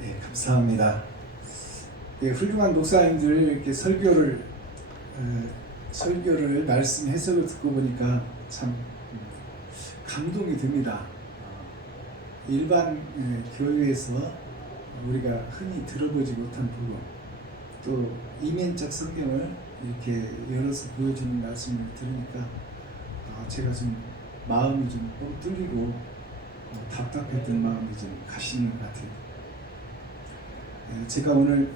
네, 감사합니다. 예, 훌륭한 목사님들 이렇게 설교를 말씀 해석을 듣고 보니까 참 감동이 듭니다. 일반 교회에서 우리가 흔히 들어보지 못한 부분, 또 이면적 성경을 이렇게 열어서 보여주는 말씀을 들으니까 제가 좀 마음이 좀 뚫리고 답답했던 마음이 좀 가시는 것 같아요. 제가 오늘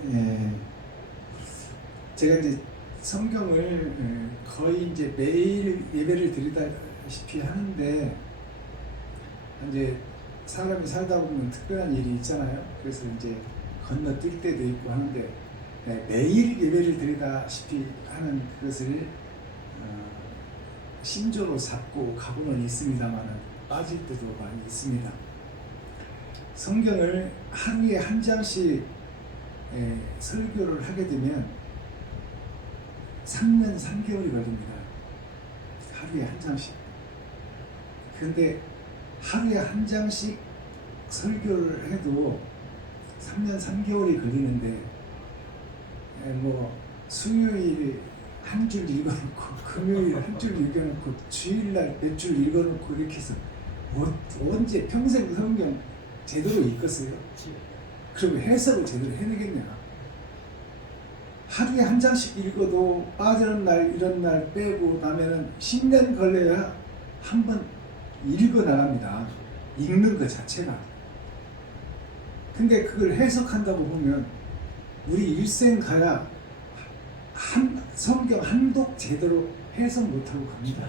제가 이제 성경을 거의 이제 매일 예배를 드리다시피 하는데, 이제 사람이 살다 보면 특별한 일이 있잖아요. 그래서 이제 건너뛸 때도 있고 하는데, 매일 예배를 드리다시피 하는 그것을 신조로 잡고 가고는 있습니다만은 빠질 때도 많이 있습니다. 성경을 하루에 한 장씩 설교를 하게 되면 3년 3개월이 걸립니다. 하루에 한 장씩. 그런데 하루에 한 장씩 설교를 해도 3년 3개월이 걸리는데, 뭐 수요일 한 줄 읽어놓고 금요일 한 줄 읽어놓고 주일날 몇 줄 읽어놓고 이렇게 해서 언제 평생 성경 제대로 읽었어요? 그리고 해석을 제대로 해내겠냐? 하루에 한 장씩 읽어도 빠지는 날 이런 날 빼고 나면은 10년 걸려야 한 번 읽어 나갑니다. 읽는 것 자체가. 근데 그걸 해석한다고 보면 우리 일생 가야 성경 한 독 제대로 해석 못하고 갑니다.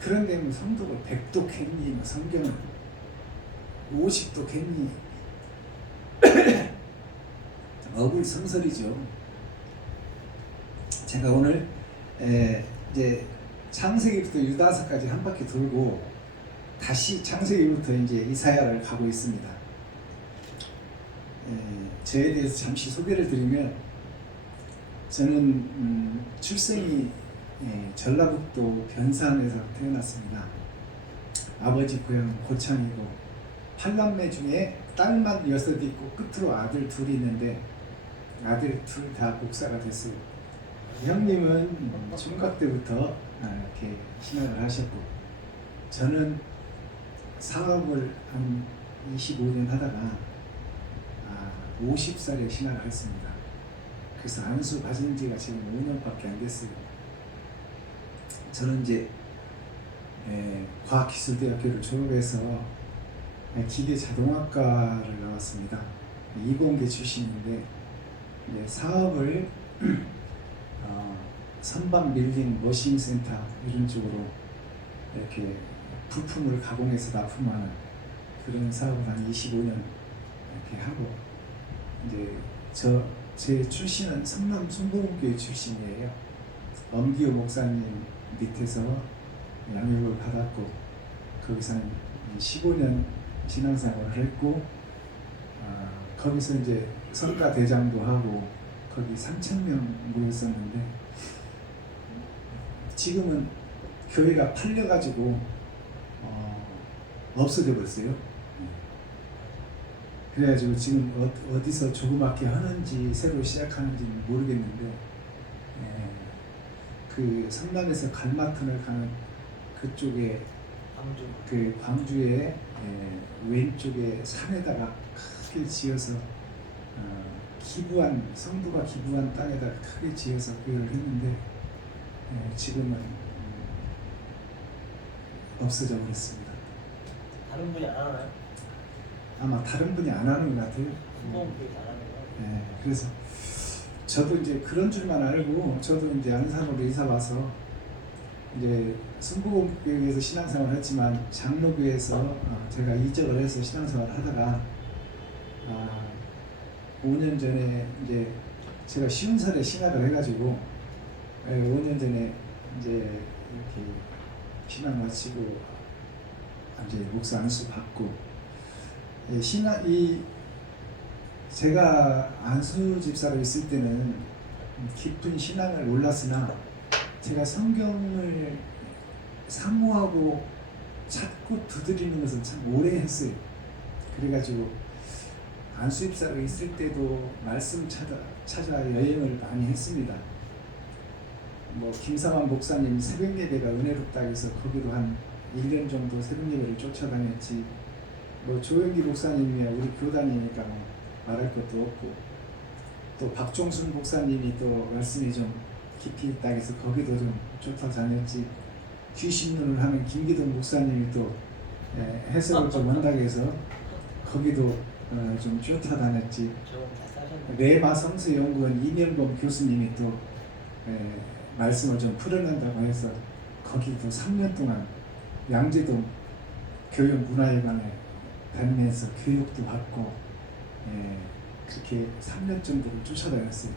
그런데 뭐 성독을 100독 했니? 뭐 성경을 50독 했니? 어불성설이죠. 제가 오늘 이제 창세기부터 유다서까지 한 바퀴 돌고 다시 창세기부터 이제 이사야를 가고 있습니다. 저에 대해서 잠시 소개를 드리면, 저는 출생이 전라북도 변산에서 태어났습니다. 아버지 고향은 고창이고 8남매 중에 딸만 6 있고 끝으로 아들 2이 있는데 아들 2 다 목사가 됐어요. 형님은 중学때부터 이렇게 신학을 하셨고, 저는 사업을 한 25년 하다가 50살에 신학을 했습니다. 그래서 안수 받은 지가 지금 5년밖에 안 됐어요. 저는 이제 과학기술대학교를 졸업해서 기계자동학과를 나왔습니다. 이공계 출신인데, 사업을 선반 밀링 머신센터 이런 쪽으로 이렇게 부품을 가공해서 납품하는 그런 사업을 한 25년 이렇게 하고, 이제 제 출신은 성남 순복음교회 출신이에요. 엄기호 목사님 밑에서 양육을 받았고, 거기서 한 15년 신앙생활을 했고, 거기서 이제 성가대장도 하고 거기 3,000명 모였었는데, 지금은 교회가 팔려가지고 없어져 버렸어요. 그래가지고 지금 어디서 조그맣게 하는지 새로 시작하는지는 모르겠는데, 그 성남에서 갈마튼을 가는 그쪽에 그 광주의 왼쪽에 산에다가 크게 지어서 기부한, 성부가 기부한 땅에다가 크게 지어서 교회를 했는데, 지금은 없어져 버렸습니다. 다른 분이 안 하나요? 아마 다른 분이 안 하는 것 같아요. 순복음교회 안 하는 거요? 그래서 저도 이제 그런 줄만 알고, 저도 이제 안산으로 이사 와서 이제 순복음교회에서 신앙생활을 했지만 장로교회에서 제가 이적을 해서 신앙생활을 하다가 5년 전에 이제 제가 50살에 신학을 해가지고 5년 전에 이제 이렇게 신학 마치고 이제 목사 안수 받고, 제가 안수 집사로 있을 때는 깊은 신앙을 몰랐으나 제가 성경을 사모하고 찾고 두드리는 것은 참 오래 했어요. 그래가지고 안수입사가 있을 때도 말씀 찾아 여행을 많이 했습니다. 뭐 김사만 목사님 새벽 예배가 은혜롭다 해서 거기도 한 1년 정도 새벽 예배를 쫓아다녔지. 뭐 조영기 목사님이야 우리 교단이니까 뭐 말할 것도 없고, 또 박종순 목사님이 또 말씀이 좀 깊이 있다 해서 거기도 좀 쫓아다녔지. 귀신론을 하는 김기동 목사님이 또 해석을 좀 한다고 해서 거기도 좀 쫓아다녔지. 저건 다 싸셨네. 레마 성수연구원 이명범 교수님이 또 말씀을 좀 풀어낸다고 해서 거기도 3년 동안 양재동 교육문화회관에 다니면서 교육도 받고 그렇게 3년 정도를 쫓아다녔어요.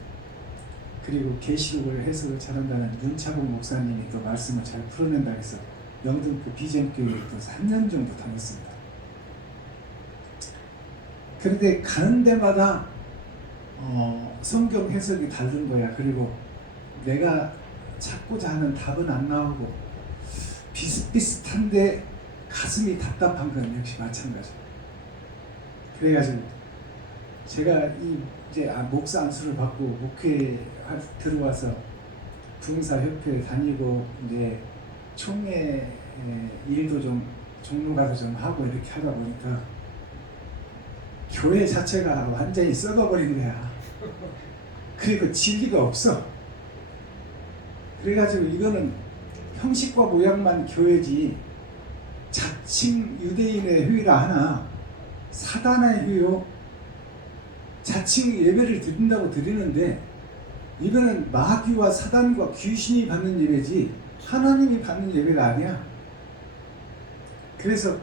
그리고 계시록을 해석을 잘한다는 문차복 목사님이 또 말씀을 잘 풀어낸다고 해서 영등포 비전교회에 또 3년 정도 다녔습니다. 그런데 가는 데마다 성경 해석이 다른 거야. 그리고 내가 찾고자 하는 답은 안 나오고 비슷비슷한데 가슴이 답답한 건 역시 마찬가지예요. 그래가지고 제가 이제 목사 안수를 받고 목회에 들어와서 부흥사협회에 다니고 이제 총회 일도 좀 종로가서 좀 하고 이렇게 하다 보니까 교회 자체가 완전히 썩어버린 거야. 그리고 진리가 없어. 그래가지고 이거는 형식과 모양만 교회지 자칭 유대인의 회의라 하나 사단의 회요, 자칭 예배를 드린다고 드리는데 이거는 마귀와 사단과 귀신이 받는 예배지 하나님이 받는 예배가 아니야. 그래서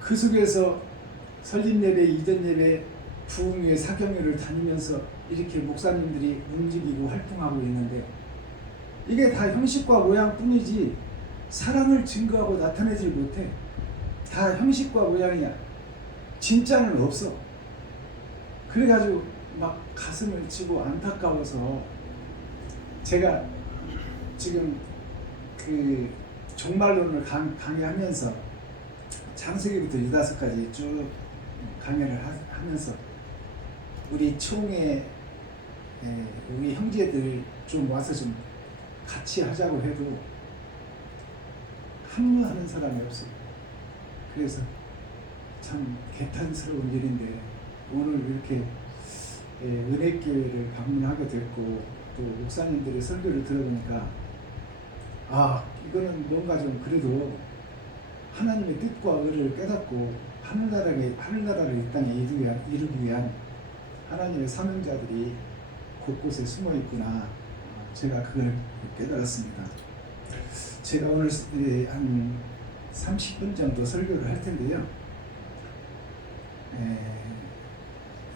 그 속에서 설립 예배, 이전 예배, 부흥회, 사경회를 다니면서 이렇게 목사님들이 움직이고 활동하고 있는데 이게 다 형식과 모양뿐이지 사랑을 증거하고 나타내질 못해. 다 형식과 모양이야. 진짜는 없어. 그래가지고 막 가슴을 치고 안타까워서 제가 지금 그 종말론을 강의하면서 창세기부터 유다서까지 쭉 강의를 하면서 우리 총회 우리 형제들 좀 와서 좀 같이 하자고 해도 합류하는 사람이 없어요. 그래서 참 개탄스러운 일인데 오늘 이렇게 은혜교회를 방문하게 됐고 또 목사님들의 설교를 들어보니까 이거는 뭔가 좀 그래도 하나님의 뜻과 의를 깨닫고 하늘나라를 이 땅에 이루기 위한 하나님의 사명자들이 곳곳에 숨어 있구나. 제가 그걸 깨달았습니다. 제가 오늘 한 30분 정도 설교를 할 텐데요.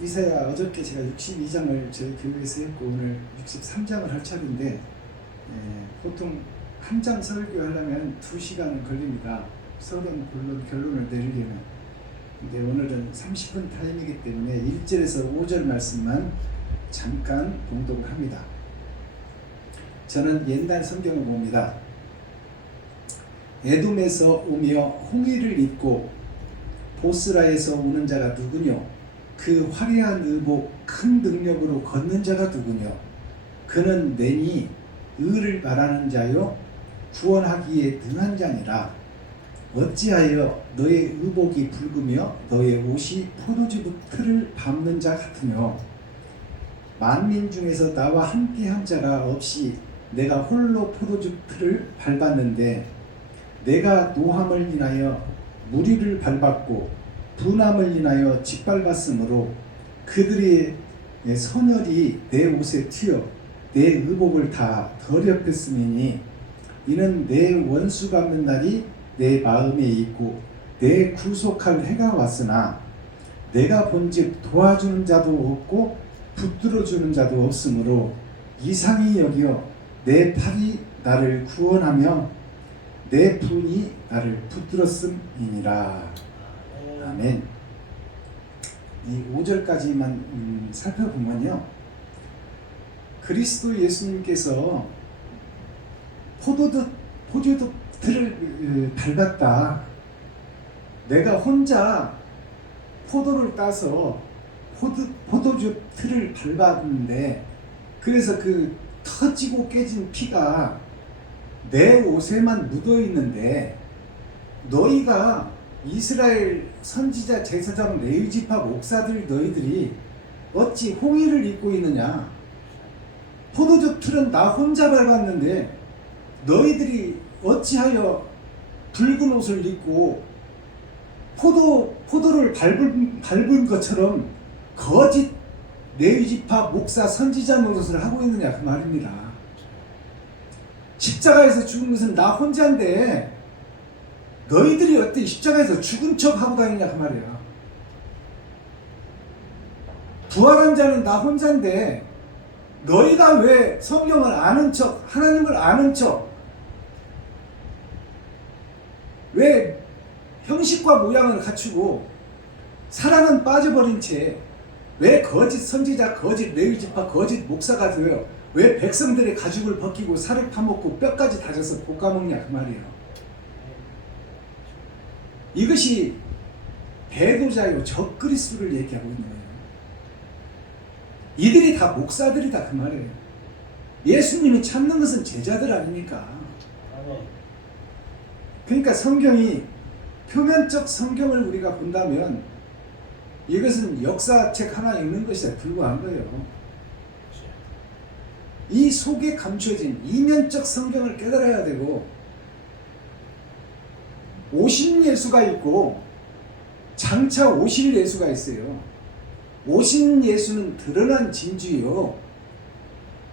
이사야 어저께 제가 62장을 저희 교회에서 했고 오늘 63장을 할 차례인데 보통 한 장 설교하려면 2시간은 걸립니다. 서론 결론을 내리려면. 근데 오늘은 30분 타임이기 때문에 1절에서 5절 말씀만 잠깐 봉독을 합니다. 저는 옛날 성경을 봅니다. 에돔에서 오며 홍해를 잇고 보스라에서 오는 자가 누구뇨? 그 화려한 의복 큰 능력으로 걷는 자가 누구뇨? 그는 내니 의를 말하는 자요 구원하기에 능한 자니라. 어찌하여 너의 의복이 붉으며 너의 옷이 포도주 틀을 밟는 자 같으뇨? 만민 중에서 나와 함께한 자가 없이 내가 홀로 포도주 틀을 밟았는데 내가 노함을 인하여 무리를 밟았고 분함을 인하여 짓밟았으므로 그들의 선혈이 내 옷에 튀어 내 의복을 다 더럽혔음이니 이는 내 원수 갚는 날이 내 마음에 있고 내 구속할 해가 왔으나 내가 본즉 도와주는 자도 없고 붙들어주는 자도 없으므로 이상히 여겨 내 팔이 나를 구원하며 내 분이 나를 붙들었음이니라. 아멘. 이 5절까지만 살펴보면요, 그리스도 예수님께서 포도주 틀을 밟았다. 내가 혼자 포도를 따서 포도주 틀을 밟았는데 그래서 그 터지고 깨진 피가 내 옷에만 묻어 있는데 너희가 이스라엘 선지자 제사장 레위지파 목사들 너희들이 어찌 홍의를 입고 있느냐? 포도주 틀은 나 혼자 밟았는데 너희들이 어찌하여 붉은 옷을 입고 포도를 밟은 것처럼 거짓 레위지파 목사 선지자 노릇을 하고 있느냐 그 말입니다. 십자가에서 죽은 것은 나 혼자인데 너희들이 어때 십자가에서 죽은 척 하고 다니냐 그 말이야. 부활한 자는 나 혼자인데 너희가 왜 성경을 아는 척, 하나님을 아는 척, 왜 형식과 모양을 갖추고 사랑은 빠져버린 채 왜 거짓 선지자, 거짓 레위지파, 거짓 목사가 되어 왜 백성들의 가죽을 벗기고 살을 파먹고 뼈까지 다져서 볶아먹냐 그 말이에요. 이것이 배도자요 적그리스도를 얘기하고 있는 거예요. 이들이 다 목사들이다 그 말이에요. 예수님이 찾는 것은 제자들 아닙니까? 그러니까 성경이 표면적 성경을 우리가 본다면 이것은 역사책 하나 읽는 것에 불과한 거예요. 이 속에 감춰진 이면적 성경을 깨달아야 되고 오신 예수가 있고 장차 오실 예수가 있어요. 오신 예수는 드러난 진주요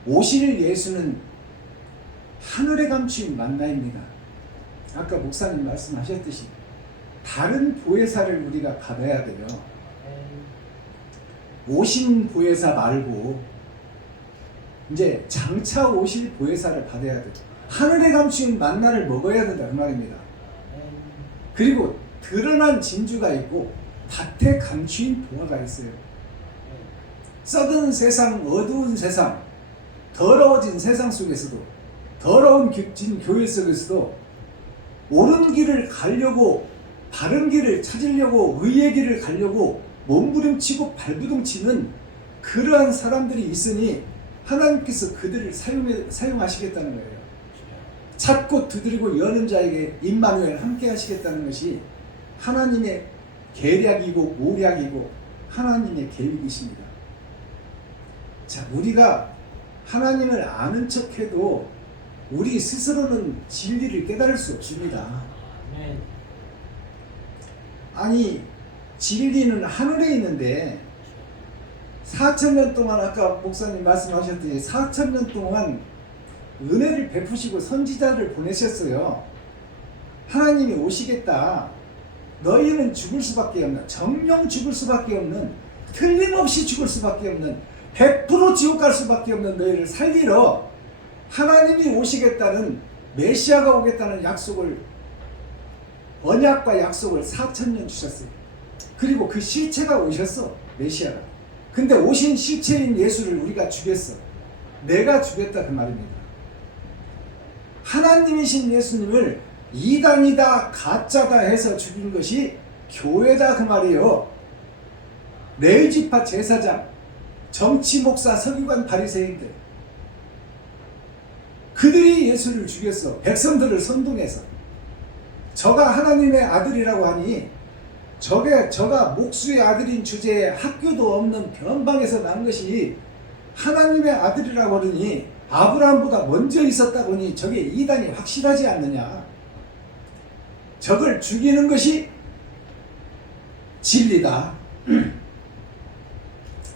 오실 예수는 하늘에 감추인 만나입니다. 아까 목사님 말씀하셨듯이 다른 보혜사를 우리가 받아야 돼요. 오신 보혜사 말고 이제 장차 오실 보혜사를 받아야 돼요. 하늘에 감추인 만나를 먹어야 된다 그 말입니다. 그리고 드러난 진주가 있고 밭에 감추인 보화가 있어요. 썩은 세상, 어두운 세상, 더러워진 세상 속에서도 더러워진 교회 속에서도 옳은 길을 가려고 바른 길을 찾으려고 의의 길을 가려고 몸부림치고 발부둥치는 그러한 사람들이 있으니 하나님께서 그들을 사용하시겠다는 거예요. 찾고 두드리고 여는 자에게 임마누엘 함께 하시겠다는 것이 하나님의 계략이고 모략이고 하나님의 계획이십니다. 자, 우리가 하나님을 아는 척해도 우리 스스로는 진리를 깨달을 수 없습니다. 아니 진리는 하늘에 있는데 4,000년 동안 아까 목사님 말씀하셨듯이 4,000년 동안 은혜를 베푸시고 선지자를 보내셨어요. 하나님이 오시겠다. 너희는 죽을 수밖에 없는, 정령 죽을 수밖에 없는, 틀림없이 죽을 수밖에 없는, 100% 지옥 갈 수밖에 없는 너희를 살리러 하나님이 오시겠다는, 메시아가 오겠다는 약속을, 언약과 약속을 4,000년 주셨어요. 그리고 그 실체가 오셨어, 메시아가. 근데 오신 실체인 예수를 우리가 죽였어. 내가 죽였다 그 말입니다. 하나님이신 예수님을 이단이다 가짜다 해서 죽인 것이 교회다 그 말이에요. 레위지파 제사장, 정치 목사, 서기관, 바리새인들, 그들이 예수를 죽였어. 백성들을 선동해서. 저가 하나님의 아들이라고 하니 저가 목수의 아들인 주제에 학교도 없는 변방에서 난 것이 하나님의 아들이라고 하더니 아브라함보다 먼저 있었다고 하니 저게 이단이 확실하지 않느냐. 적을 죽이는 것이 진리다.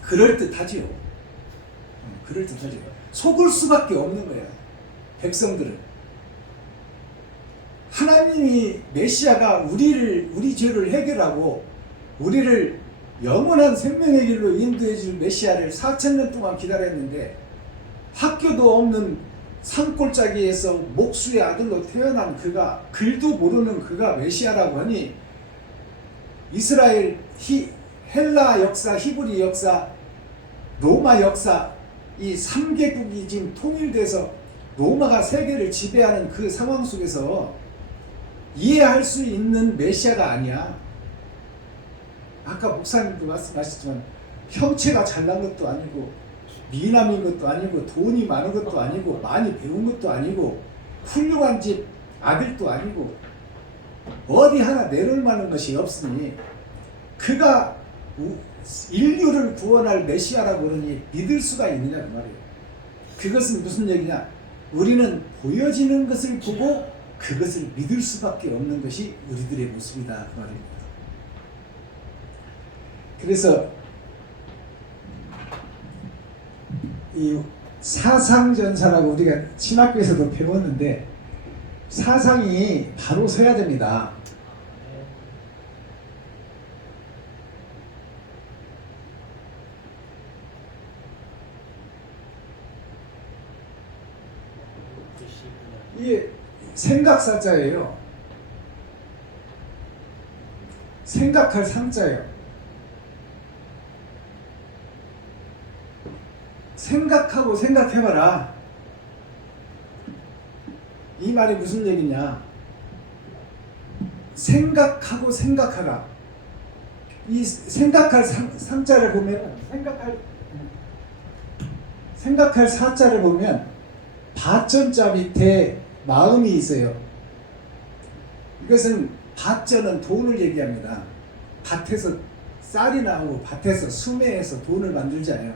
그럴듯하지요. 그럴듯하지요. 속을 수밖에 없는 거야. 백성들은. 하나님이 메시아가 우리 죄를 해결하고 우리를 영원한 생명의 길로 인도해 줄 메시아를 4,000년 동안 기다렸는데 학교도 없는 산골짜기에서 목수의 아들로 태어난 그가, 글도 모르는 그가 메시아라고 하니 이스라엘, 헬라 역사, 히브리 역사, 로마 역사, 이 3개국이 지금 통일돼서 로마가 세계를 지배하는 그 상황 속에서 이해할 수 있는 메시아가 아니야. 아까 목사님도 말씀하셨지만 형체가 잘난 것도 아니고 미남인 것도 아니고 돈이 많은 것도 아니고 많이 배운 것도 아니고 훌륭한 집 아들도 아니고 어디 하나 내놓을 만한 것이 없으니 그가 인류를 구원할 메시아라고 그러니 믿을 수가 있느냐 그 말이에요. 그것은 무슨 얘기냐? 우리는 보여지는 것을 보고 그것을 믿을 수밖에 없는 것이 우리들의 모습이다 그 말입니다. 그래서 이 사상전사라고 우리가 신학교에서도 배웠는데 사상이 바로 서야 됩니다. 이게 생각사자예요. 생각할 상자예요. 생각하고 생각해봐라. 이 말이 무슨 얘기냐? 생각하고 생각하라. 이 생각할 상자를 보면 생각할 사자를 보면 밭전자 밑에 마음이 있어요. 이것은 밭전은 돈을 얘기합니다. 밭에서 쌀이 나오고 밭에서 수매해서 돈을 만들잖아요.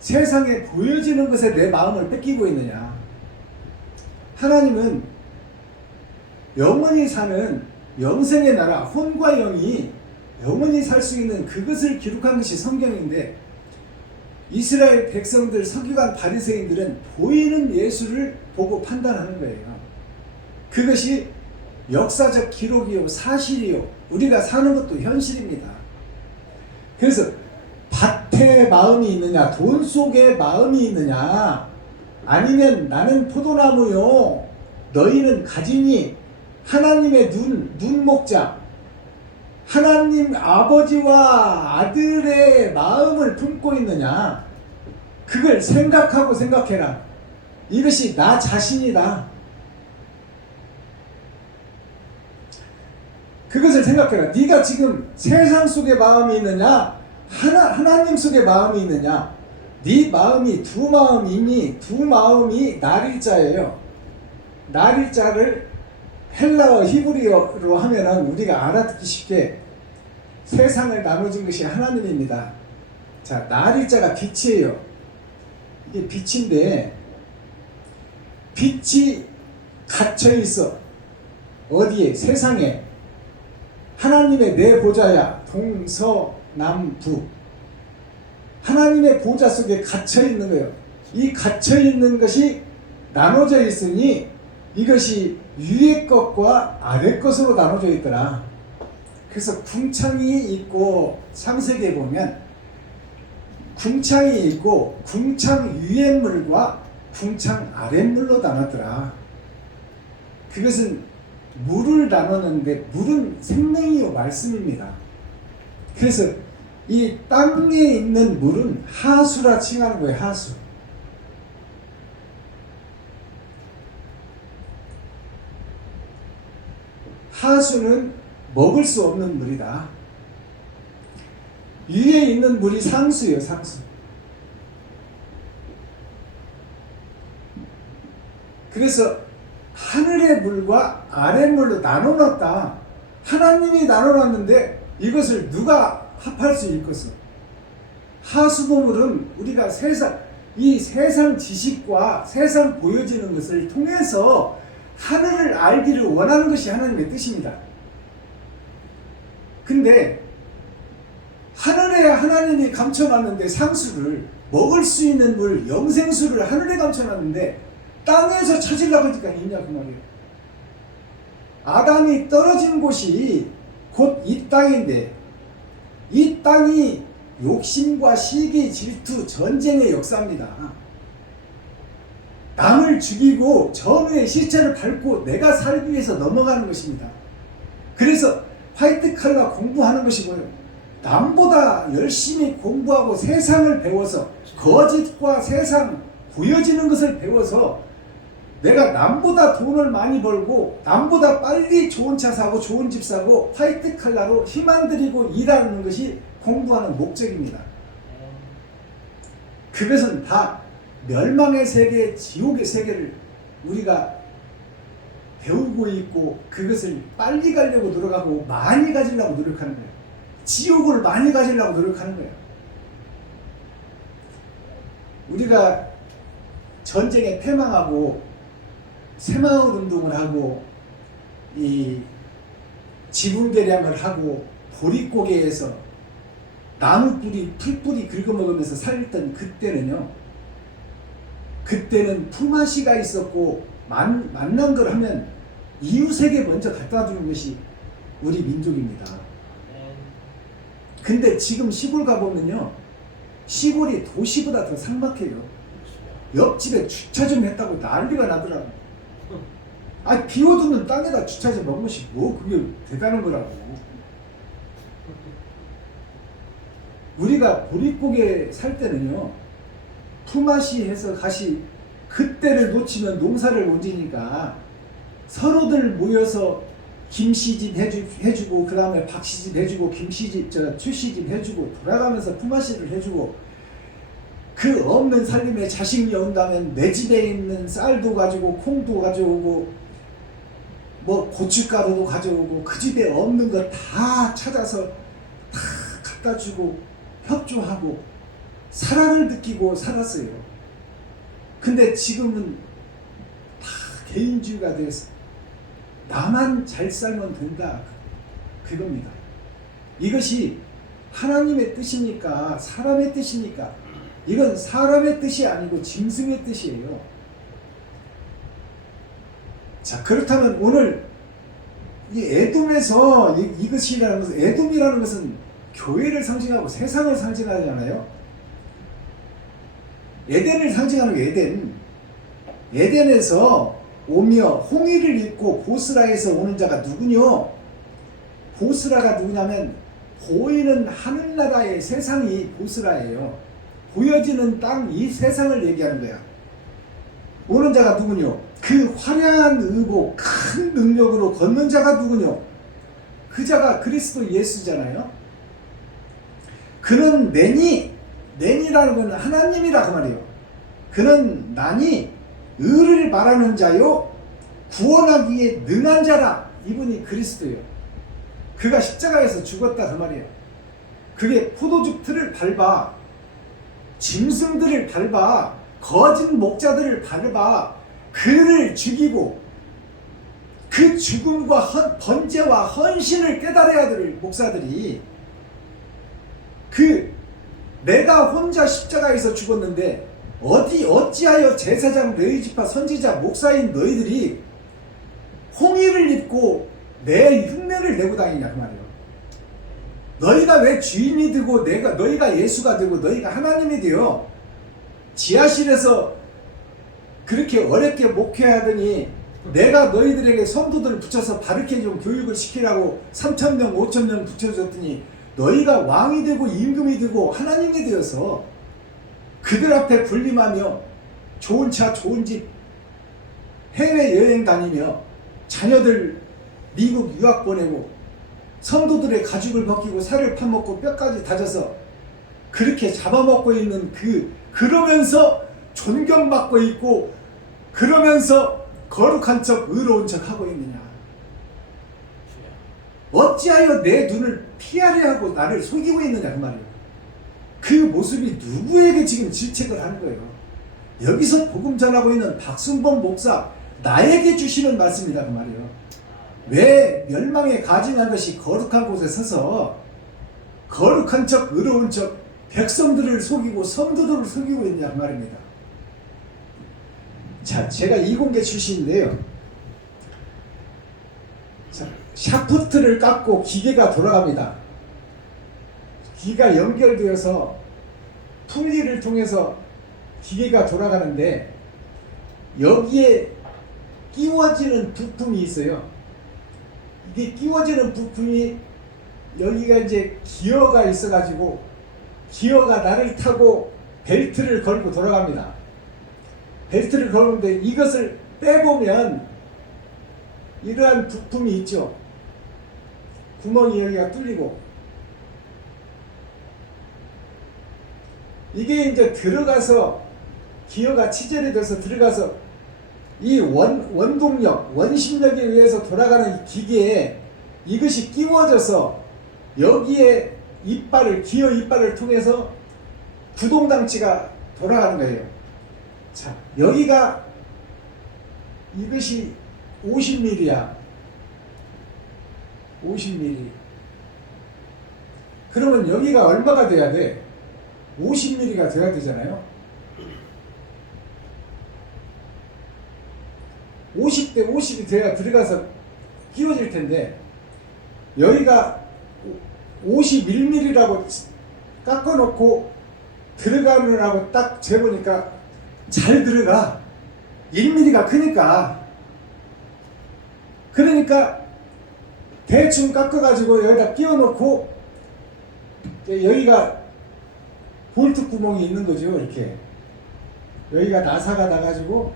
세상에 보여지는 것에 내 마음을 뺏기고 있느냐? 하나님은 영원히 사는 영생의 나라, 혼과 영이 영원히 살 수 있는 그것을 기록한 것이 성경인데 이스라엘 백성들, 서기관 바리새인들은 보이는 예수를 보고 판단하는 거예요. 그것이 역사적 기록이요, 사실이요, 우리가 사는 것도 현실입니다. 그래서 밭에 마음이 있느냐, 돈 속에 마음이 있느냐, 아니면 나는 포도나무요, 너희는 가지니 하나님의 눈 목자, 하나님 아버지와 아들의 마음을 품고 있느냐, 그걸 생각하고 생각해라. 이것이 나 자신이다. 그것을 생각해라. 네가 지금 세상 속에 마음이 있느냐, 하나님 속에 마음이 있느냐. 네 마음이 두 마음이니 두 마음이 날일자예요. 날일자를 헬라어 히브리어로 하면은 우리가 알아듣기 쉽게 세상을 나눠준 것이 하나님입니다. 자, 날일자가 빛이에요. 이게 빛인데 빛이 갇혀 있어. 어디에? 세상에. 하나님의 네 보좌야. 동서남북. 하나님의 보좌 속에 갇혀 있는 거예요. 이 갇혀 있는 것이 나눠져 있으니 이것이 위의 것과 아래 것으로 나눠져 있더라. 그래서 궁창이 있고 창세기에 보면 궁창이 있고 궁창 위의 물과 궁창 아래 물로 나눴더라. 그것은 물을 나누는데 물은 생명이요 말씀입니다. 그래서 이 땅에 있는 물은 하수라 칭하는 거예요. 하수. 하수는 먹을 수 없는 물이다. 위에 있는 물이 상수예요. 상수. 그래서 하늘의 물과 아래 물로 나눠놨다. 하나님이 나눠놨는데 이것을 누가 합할 수 있겠어? 하수보물은 우리가 이 세상 지식과 세상 보여지는 것을 통해서 하늘을 알기를 원하는 것이 하나님의 뜻입니다. 근데 하늘에 하나님이 감춰놨는데 상수를, 먹을 수 있는 물, 영생수를 하늘에 감춰놨는데 땅에서 찾으려고 하니까 있냐 그 말이에요. 아담이 떨어진 곳이 곧 이 땅인데 이 땅이 욕심과 시기, 질투, 전쟁의 역사입니다. 남을 죽이고 전우의 시체를 밟고 내가 살기 위해서 넘어가는 것입니다. 그래서 화이트 칼라 공부하는 것이 뭐예요? 남보다 열심히 공부하고 세상을 배워서 거짓과 세상 보여지는 것을 배워서 내가 남보다 돈을 많이 벌고 남보다 빨리 좋은 차 사고 좋은 집 사고 화이트 칼라로 힘 안 들이고 일하는 것이 공부하는 목적입니다. 그것은 다 멸망의 세계, 지옥의 세계를 우리가 배우고 있고 그것을 빨리 가려고 노력하고 많이 가지려고 노력하는 거예요. 지옥을 많이 가지려고 노력하는 거예요. 우리가 전쟁에 패망하고 새마을 운동을 하고 이 지붕 개량을 하고 보릿고개에서 나무 뿌리, 풀뿌리 긁어먹으면서 살던 그때는요. 그때는 품앗이가 있었고 만난 걸 하면 이웃에게 먼저 갖다 주는 것이 우리 민족입니다. 근데 지금 시골 가보면요. 시골이 도시보다 더 삭막해요. 옆집에 주차 좀 했다고 난리가 나더라고. 아, 비워두는 땅에다 주차 좀 한 것이 뭐 그게 대단한 거라고. 우리가 보릿고개 살 때는요. 품앗이 해서 가시 그때를 놓치면 농사를 못 지니까 서로들 모여서 김씨집 해주고 그 다음에 박씨집 해주고 김씨집 최씨집 해주고 돌아가면서 품앗이를 해주고 그 없는 살림에 자식이 온다면 내 집에 있는 쌀도 가지고 콩도 가져오고 뭐 고춧가루도 가져오고 그 집에 없는 거 다 찾아서 다 갖다 주고 협조하고 사랑을 느끼고 살았어요. 근데 지금은 다 개인주의가 돼서 나만 잘 살면 된다. 그겁니다. 이것이 하나님의 뜻입니까? 사람의 뜻입니까? 이건 사람의 뜻이 아니고 짐승의 뜻이에요. 자, 그렇다면 오늘 이 에돔에서 이것이라는 것은, 에돔이라는 것은 교회를 상징하고 세상을 상징하잖아요. 에덴을 상징하는 게 에덴에서 오며 홍해를 잇고 보스라에서 오는 자가 누구뇨? 보스라가 누구냐면 보이는 하늘나라의 세상이 보스라예요. 보여지는 땅, 이 세상을 얘기하는 거야. 오는 자가 누구뇨? 그 화려한 의복, 큰 능력으로 걷는 자가 누구뇨? 그 자가 그리스도 예수잖아요. 그는 내니라는 건 하나님이라 그 말이에요. 그는 나니 의를 말하는 자요 구원하기에 능한 자라. 이분이 그리스도예요. 그가 십자가에서 죽었다 그 말이에요. 그게 포도즙 틀을 밟아, 짐승들을 밟아, 거짓 목자들을 밟아 그를 죽이고 그 죽음과 번제와 헌신을 깨달아야 될 목사들이 내가 혼자 십자가에서 죽었는데 어찌하여 제사장, 레위지파, 선지자, 목사인 너희들이 홍의를 입고 내 흉내를 내고 다니냐 그 말이에요. 너희가 왜 주인이 되고 너희가 예수가 되고 너희가 하나님이 되어 지하실에서 그렇게 어렵게 목회하더니 내가 너희들에게 성도들을 붙여서 바르게 좀 교육을 시키라고 3,000명, 5,000명 붙여줬더니 너희가 왕이 되고 임금이 되고 하나님이 되어서 그들 앞에 군림하며 좋은 차, 좋은 집, 해외여행 다니며 자녀들 미국 유학 보내고 성도들의 가죽을 벗기고 살을 파먹고 뼈까지 다져서 그렇게 잡아먹고 있는 그러면서 존경받고 있고 그러면서 거룩한 척 의로운 척 하고 있느냐. 어찌하여 내 눈을 피하려 하고 나를 속이고 있느냐 그 말이에요. 그 모습이 누구에게 지금 질책을 하는 거예요. 여기서 복음 전하고 있는 박순봉 목사 나에게 주시는 말씀이다 그 말이에요. 왜 멸망에 가증한 것이 거룩한 곳에 서서 거룩한 척 의로운 척 백성들을 속이고 성도들을 속이고 있냐 그 말입니다. 자, 제가 이공계 출신인데요. 자, 샤프트를 깎고 기계가 돌아갑니다. 기계가 연결되어서 풀리를 통해서 기계가 돌아가는데 여기에 끼워지는 부품이 있어요. 이게 끼워지는 부품이 여기가 이제 기어가 있어가지고 기어가 나를 타고 벨트를 걸고 돌아갑니다. 벨트를 걸는데 이것을 빼보면 이러한 부품이 있죠. 구멍이 여기가 뚫리고 이게 이제 들어가서 기어가 치절이 돼서 들어가서 이 원동력, 원심력에 의해서 돌아가는 이 기계에 이것이 끼워져서 여기에 기어 이빨을 통해서 구동장치가 돌아가는 거예요. 자, 여기가 이것이 50mm야. 50mm. 그러면 여기가 얼마가 돼야 돼? 50mm가 돼야 되잖아요. 50대 50이 돼야 들어가서 끼워질 텐데 여기가 51mm라고 깎아놓고 들어가느라고 딱 재보니까 잘 들어가. 1mm가 크니까. 그러니까 대충 깎아가지고 여기다 끼워놓고 여기가 볼트 구멍이 있는 거죠. 이렇게 여기가 나사가 나가지고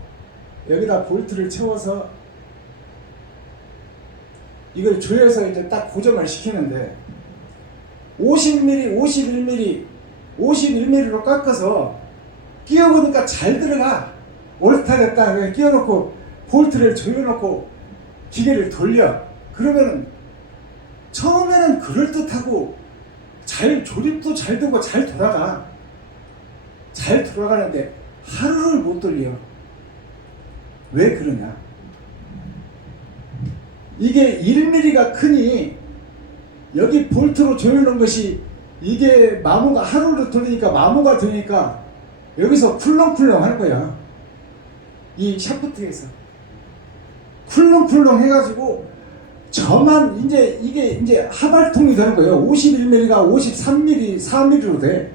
여기다 볼트를 채워서 이걸 조여서 이제 딱 고정을 시키는데 50mm, 51mm, 51mm로 깎아서 끼워보니까 잘 들어가. 옳다 됐다 끼워놓고 볼트를 조여놓고 기계를 돌려. 그러면은 처음에는 그럴듯하고 잘 조립도 잘 되고 잘 돌아가. 잘 돌아가는데 하루를 못 돌려. 왜 그러냐? 이게 1mm가 크니 여기 볼트로 조여놓은 것이 이게 마모가 하루를 돌리니까 마모가 되니까 여기서 쿨렁쿨렁 하는 거야. 이 샤프트에서 쿨렁쿨렁 해가지고 저만 이제 이게 이제 하발통이 되는 거예요. 51mm가 53mm, 4mm로 돼.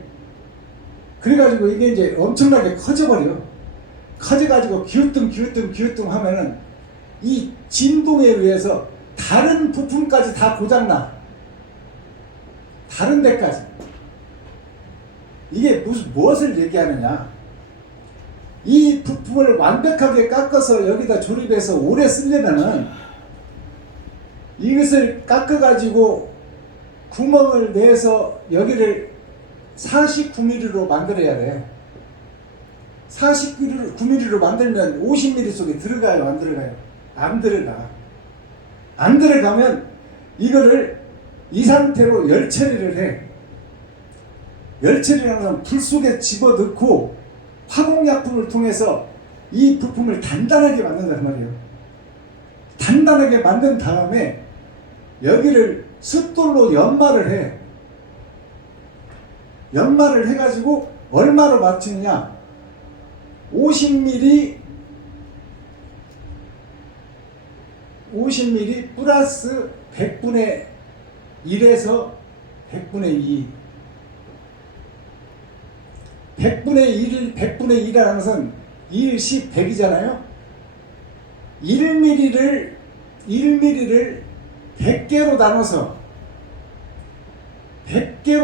그래가지고 이게 이제 엄청나게 커져버려. 커져가지고 기우뚱 하면은 이 진동에 의해서 다른 부품까지 다 고장나. 다른 데까지. 이게 무엇을 얘기하느냐? 이 부품을 완벽하게 깎아서 여기다 조립해서 오래 쓰려면은 이것을 깎아가지고 구멍을 내서 여기를 49mm로 만들어야 돼. 49mm로 만들면 50mm 속에 들어가요? 안 들어가요? 안 들어가. 안 들어가면 이거를 이 상태로 열 처리를 해. 열 처리라는 건 불 속에 집어넣고 화공약품을 통해서 이 부품을 단단하게 만든단 말이에요. 단단하게 만든 다음에 여기를 숫돌로 연마를 해. 연마를 해가지고 얼마로 맞추느냐? 50mm 플러스 100분의 1에서 100분의 2. 100분의 1이라는 것은 1, 10, 100이잖아요. 1mm를 100개로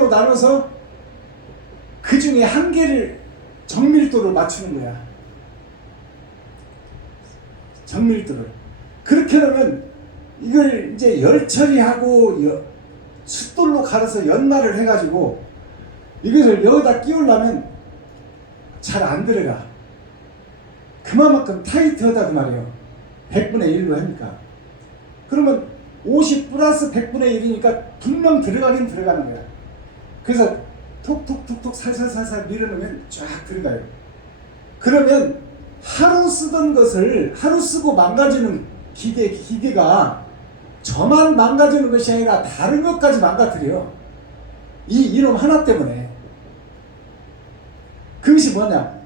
나눠서 그 중에 한 개를 정밀도를 맞추는 거야. 정밀도를. 그렇게 하면 이걸 이제 열 처리하고 숫돌로 갈아서 연마를 해가지고 이것을 여기다 끼우려면 잘 안 들어가. 그만큼 타이트하다 그 말이에요. 100분의 1로 하니까. 그러면 50 플러스 100분의 1이니까 분명 들어가긴 들어가는 거야. 그래서 톡톡톡톡 살살살살 밀어넣으면 쫙 들어가요. 그러면 하루 쓰던 것을 하루 쓰고 망가지는 기계가 저만 망가지는 것이 아니라 다른 것까지 망가뜨려. 이놈 하나 때문에. 그것이 뭐냐?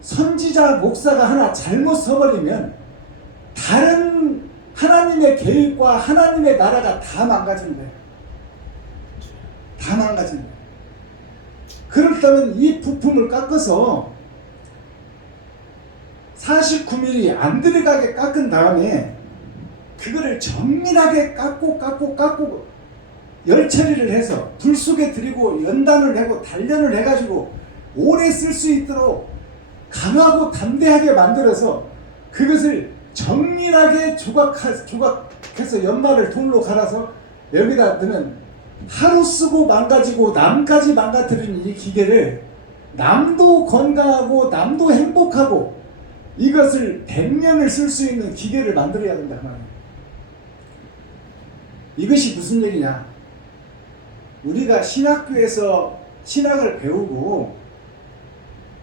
선지자 목사가 하나 잘못 서버리면 다른 하나님의 계획과 하나님의 나라가 다 망가지는 거예요. 다 망가지는 거예요. 그렇다면 이 부품을 깎아서 49mm 안 들어가게 깎은 다음에 그거를 정밀하게 깎고 열 처리를 해서 불 속에 들이고 연단을 하고 단련을 해가지고 오래 쓸 수 있도록 강하고 담대하게 만들어서 그것을 정밀하게 조각해서 연마를 돌로 갈아서 여기다 넣으면 하루 쓰고 망가지고 남까지 망가뜨리는 이 기계를 남도 건강하고 남도 행복하고 이것을 100년을 쓸 수 있는 기계를 만들어야 된다 말이에요. 이것이 무슨 얘기냐? 우리가 신학교에서 신학을 배우고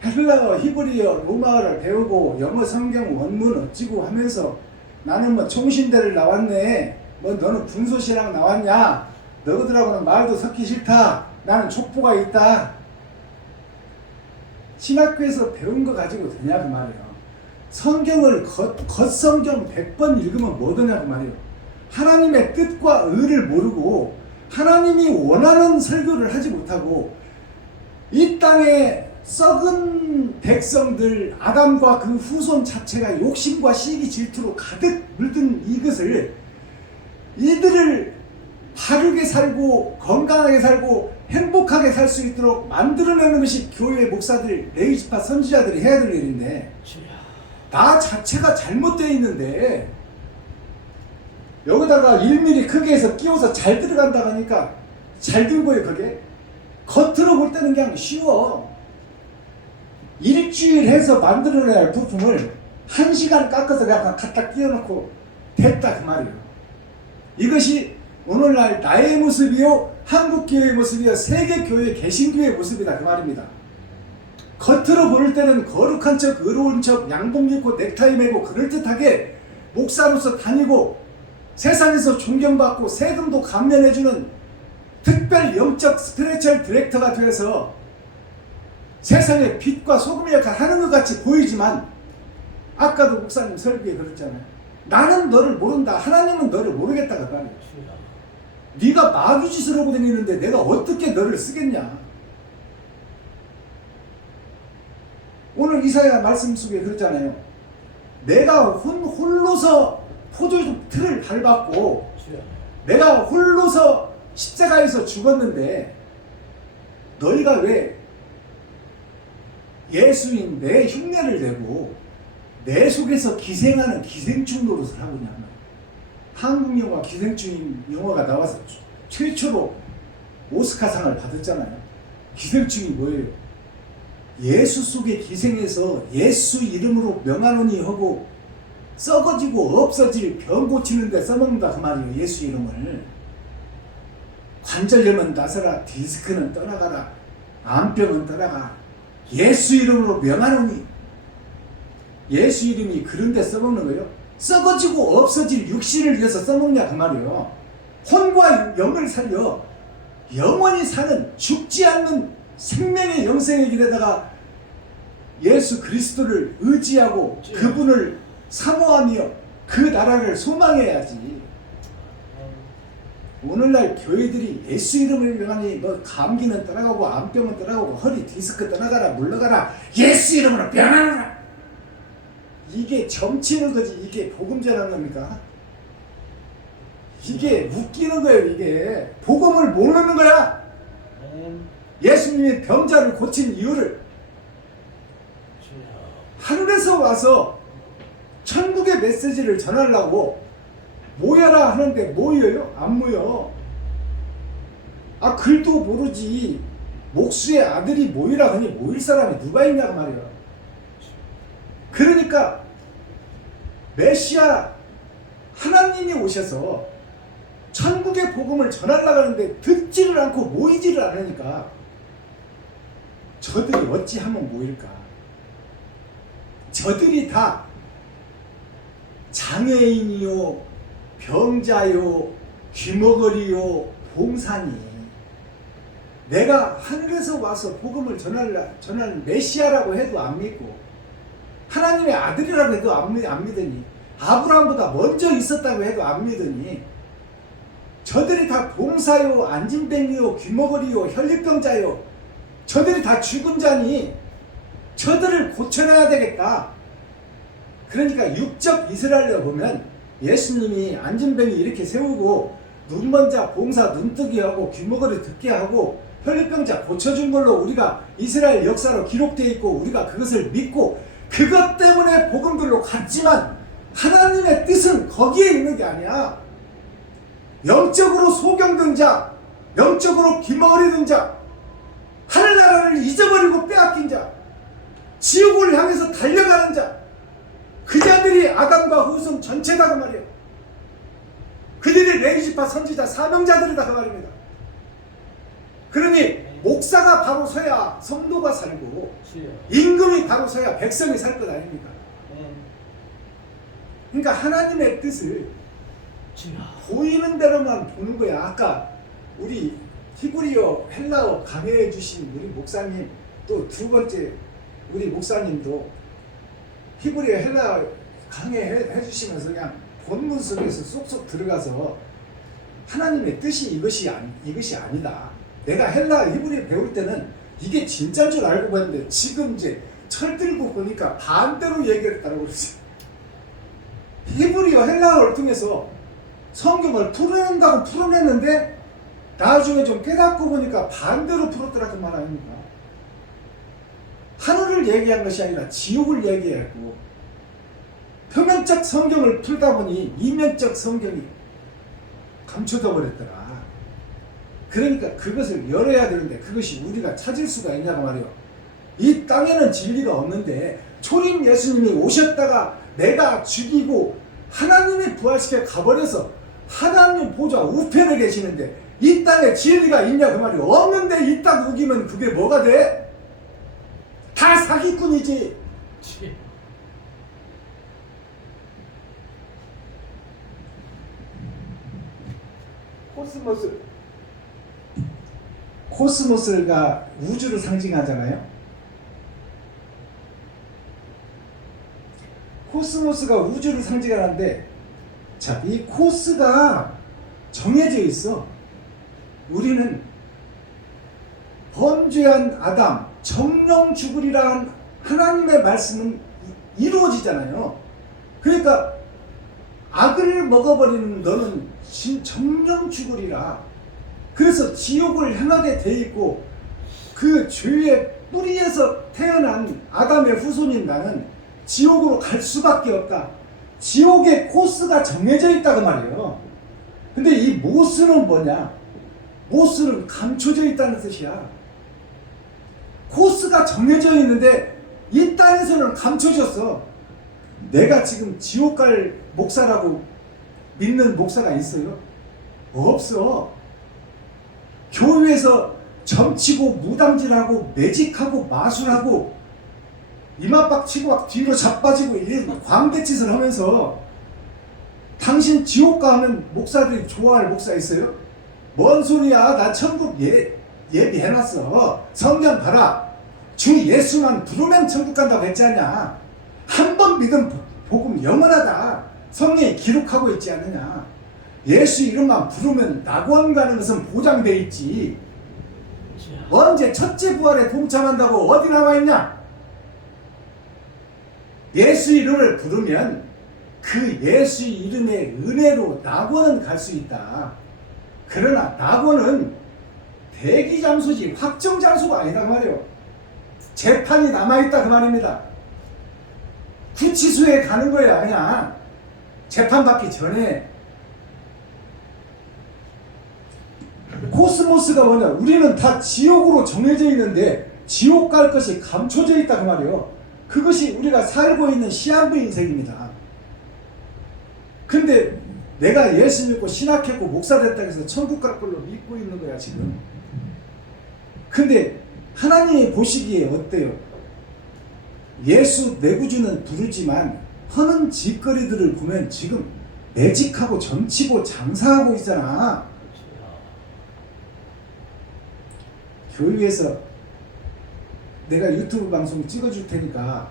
헬라어, 히브리어, 로마어를 배우고 영어 성경 원문 어찌고 하면서 나는 뭐 총신대를 나왔네, 뭐 너는 군소신학 나왔냐, 너희들하고는 말도 섞기 싫다, 나는 족보가 있다. 신학교에서 배운 거 가지고 되냐 그 말이에요. 성경을 겉성경 100번 읽으면 뭐 되냐 그 말이에요. 하나님의 뜻과 의를 모르고 하나님이 원하는 설교를 하지 못하고 이 땅에 썩은 백성들, 아담과 그 후손 자체가 욕심과 시기 질투로 가득 물든 이것을, 이들을 바르게 살고 건강하게 살고 행복하게 살 수 있도록 만들어내는 것이 교회 목사들, 레위지파 선지자들이 해야 될 일인데, 나 자체가 잘못되어 있는데 여기다가 1mm 크게 해서 끼워서 잘 들어간다고 하니까 잘 된 거예요. 그게 겉으로 볼 때는 그냥 쉬워. 일주일 해서 만들어내야 할 부품을 1시간 깎아서 그냥 갖다 끼워놓고 됐다 그 말이에요. 이것이 오늘날 나의 모습이요, 한국교회의 모습이요, 세계교회 개신교회의 모습이다 그 말입니다. 겉으로 볼 때는 거룩한 척, 의로운 척, 양복 입고 넥타이 매고 그럴듯하게 목사로서 다니고 세상에서 존경받고 세금도 감면해주는 특별 영적 스피리추얼 디렉터가 되어서 세상에 빛과 소금의 역할을 하는 것 같이 보이지만, 아까도 목사님 설교에 그랬잖아요. 나는 너를 모른다, 하나님은 너를 모르겠다가 말이야. 네가 마귀짓을 하고 다니는데 내가 어떻게 너를 쓰겠냐. 오늘 이사야 말씀 속에 그랬잖아요. 내가 홀로서 포도주 틀을 밟았고 내가 홀로서 십자가에서 죽었는데 너희가 왜 예수인 내 흉내를 내고 내 속에서 기생하는 기생충 노릇을 하고 있냐. 한국 영화 기생충 영화가 나와서 최초로 오스카상을 받았잖아요. 기생충이 뭐예요? 예수 속에 기생해서 예수 이름으로 명하노니 하고 썩어지고 없어질 병 고치는 데 써먹는다 그 말이에요. 예수 이름을. 관절염은 나서라, 디스크는 떠나가라, 암병은 떠나가, 예수 이름으로 명하노니. 예수 이름이 그런 데 써먹는 거예요. 썩어지고 없어질 육신을 위해서 써먹냐 그 말이에요. 혼과 영을 살려 영원히 사는 죽지 않는 생명의 영생의 길에다가 예수 그리스도를 의지하고 그분을 사모하며 그 나라를 소망해야지. 오늘날 교회들이 예수 이름을 명하니 뭐 감기는 떠나가고 암병은 떠나가고 허리 디스크 떠나가라, 물러가라, 예수 이름으로 변하라. 이게 점치는 거지. 이게 복음 전하는 겁니까? 이게 웃기는 거예요. 이게 복음을 모르는 거야. 예수님이 병자를 고친 이유를 하늘에서 와서 천국의 메시지를 전하려고 모여라 하는데 모여요? 안 모여. 아, 글도 모르지. 목수의 아들이 모이라 하니 모일 사람이 누가 있냐고 말이야. 그러니까 메시아 하나님이 오셔서 천국의 복음을 전하려고 하는데 듣지를 않고 모이지를 않으니까 저들이 어찌하면 모일까? 저들이 다 장애인이요, 병자요, 귀머거리요, 봉산이. 내가 하늘에서 와서 복음을 전하는 메시아라고 해도 안 믿고 하나님의 아들이라고 해도 안 믿으니, 아브라함보다 먼저 있었다고 해도 안 믿으니, 저들이 다 봉사요, 안진뱅이요, 귀머거리요, 혈류병자요, 저들이 다 죽은 자니 저들을 고쳐내야 되겠다. 그러니까 육적 이스라엘에 보면 예수님이 안진뱅이 이렇게 세우고 눈먼 자 봉사 눈뜨게 하고 귀머거리 듣게 하고 혈류병자 고쳐준 걸로 우리가 이스라엘 역사로 기록되어 있고 우리가 그것을 믿고 그것 때문에 복음들로 갔지만 하나님의 뜻은 거기에 있는 게 아니야. 영적으로 소경된 자, 영적으로 귀머거리 든 자, 하늘나라를 잊어버리고 빼앗긴 자, 지옥을 향해서 달려가는 자, 그 자들이 아담과 후손 전체다 그 말이에요. 그들이 레위지파 선지자 사명자들이다 그 말입니다. 그러니 목사가 바로 서야 성도가 살고 주여. 임금이 바로 서야 백성이 살 것 아닙니까? 네. 그러니까 하나님의 뜻을 주여. 보이는 대로만 보는 거야. 아까 우리 히브리어 헬라어 강해해 주신 우리 목사님, 또 두 번째 우리 목사님도 히브리어 헬라어 강해해 주시면서 그냥 본문 속에서 쏙쏙 들어가서 하나님의 뜻이 이것이 아니다. 내가 헬라 히브리어 배울 때는 이게 진짜인 줄 알고 봤는데 지금 이제 철들고 보니까 반대로 얘기했다고 그러죠. 히브리어 헬라어를 통해서 성경을 풀어낸다고 풀어냈는데 나중에 좀 깨닫고 보니까 반대로 풀었더라고 말 아닙니까? 하늘을 얘기한 것이 아니라 지옥을 얘기했고, 표면적 성경을 풀다 보니 이면적 성경이 감춰져 버렸더라. 그러니까 그것을 열어야 되는데 그것이 우리가 찾을 수가 있냐고 말이요. 이 땅에는 진리가 없는데 초림 예수님이 오셨다가 내가 죽이고 하나님이 부활시켜 가버려서 하나님 보좌 우편에 계시는데 이 땅에 진리가 있냐 그 말이요. 없는데 있다고 우기면 그게 뭐가 돼? 다 사기꾼이지. 주여. 코스모스가 우주를 상징하잖아요. 코스모스가 우주를 상징하는데, 자, 이 코스가 정해져 있어. 우리는 범죄한 아담, 정령 죽으리라는 하나님의 말씀은 이루어지잖아요. 그러니까 악을 먹어버리는 너는 정령 죽으리라. 그래서 지옥을 향하게 돼 있고, 그 죄의 뿌리에서 태어난 아담의 후손인 나는 지옥으로 갈 수밖에 없다. 지옥의 코스가 정해져 있다고 말이에요. 근데 이 모스는 뭐냐? 모스는 감춰져 있다는 뜻이야. 코스가 정해져 있는데 이 땅에서는 감춰졌어. 내가 지금 지옥 갈 목사라고 믿는 목사가 있어요? 없어. 교회에서 점치고 무당질하고 매직하고 마술하고 이마박 치고 막 뒤로 자빠지고 이런 광대짓을 하면서 당신 지옥 가면 목사들이 좋아할 목사 있어요? 뭔 소리야. 나 천국 예비해놨어. 성경 봐라. 주 예수만 부르면 천국 간다고 했지 않냐. 한 번 믿은 복음 영원하다. 성경에 기록하고 있지 않느냐. 예수 이름만 부르면 낙원 가는 것은 보장돼 있지. 언제 첫째 부활에 동참한다고 어디 나와있냐. 예수 이름을 부르면 그 예수 이름의 은혜로 낙원은 갈 수 있다. 그러나 낙원은 대기 장소지 확정 장소가 아니다 그 말이에요. 재판이 남아있다 그 말입니다. 구치소에 가는 거야. 그냥 재판받기 전에. 코스모스가 뭐냐? 우리는 다 지옥으로 정해져 있는데 지옥 갈 것이 감춰져 있다 그 말이에요. 그것이 우리가 살고 있는 시한부 인생입니다. 근데 내가 예수 믿고 신학했고 목사 됐다 해서 천국 갈 걸로 믿고 있는 거야 지금. 근데 하나님이 보시기에 어때요? 예수 내구주는 부르지만 하는 짓거리들을 보면 지금 매직하고 점치고 장사하고 있잖아. 교회에서 내가 유튜브 방송 찍어줄 테니까